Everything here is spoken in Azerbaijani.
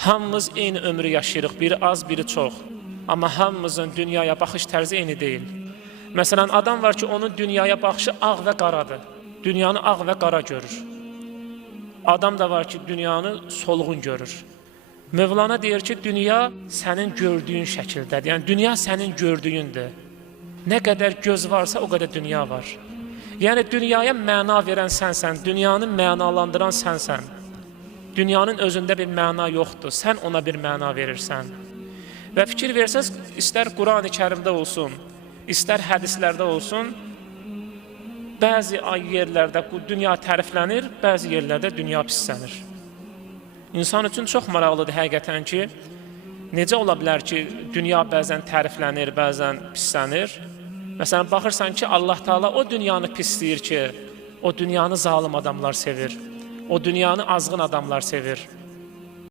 Hamımız eyni ömrü yaşayırıq, biri az, biri çox. Amma hamımızın dünyaya baxış tərzi eyni deyil. Məsələn, adam var ki, onun dünyaya baxışı ağ və qaradır. Dünyanı ağ və qara görür. Adam da var ki, dünyanı solğun görür. Mövlana deyir ki, dünya sənin gördüyün şəkildədir. Yəni, dünya sənin gördüyündür. Nə qədər göz varsa, o qədər dünya var. Yəni, dünyaya məna verən sənsən, dünyanı mənalandıran sənsən. Dünyanın özündə bir məna yoxdur, sən ona bir məna verirsən. Və fikir versəz, istər Quran-ı Kərimdə olsun, istər hədislərdə olsun, bəzi yerlərdə bu dünya təriflənir, bəzi yerlərdə dünya pislənir. İnsan üçün çox maraqlıdır həqiqətən ki, necə ola bilər ki, dünya bəzən təriflənir, bəzən pislənir. Məsələn, baxırsan ki, Allah Teala o dünyanı pisləyir ki, o dünyanı zalım adamlar sevir, o dünyanı azğın adamlar sevir.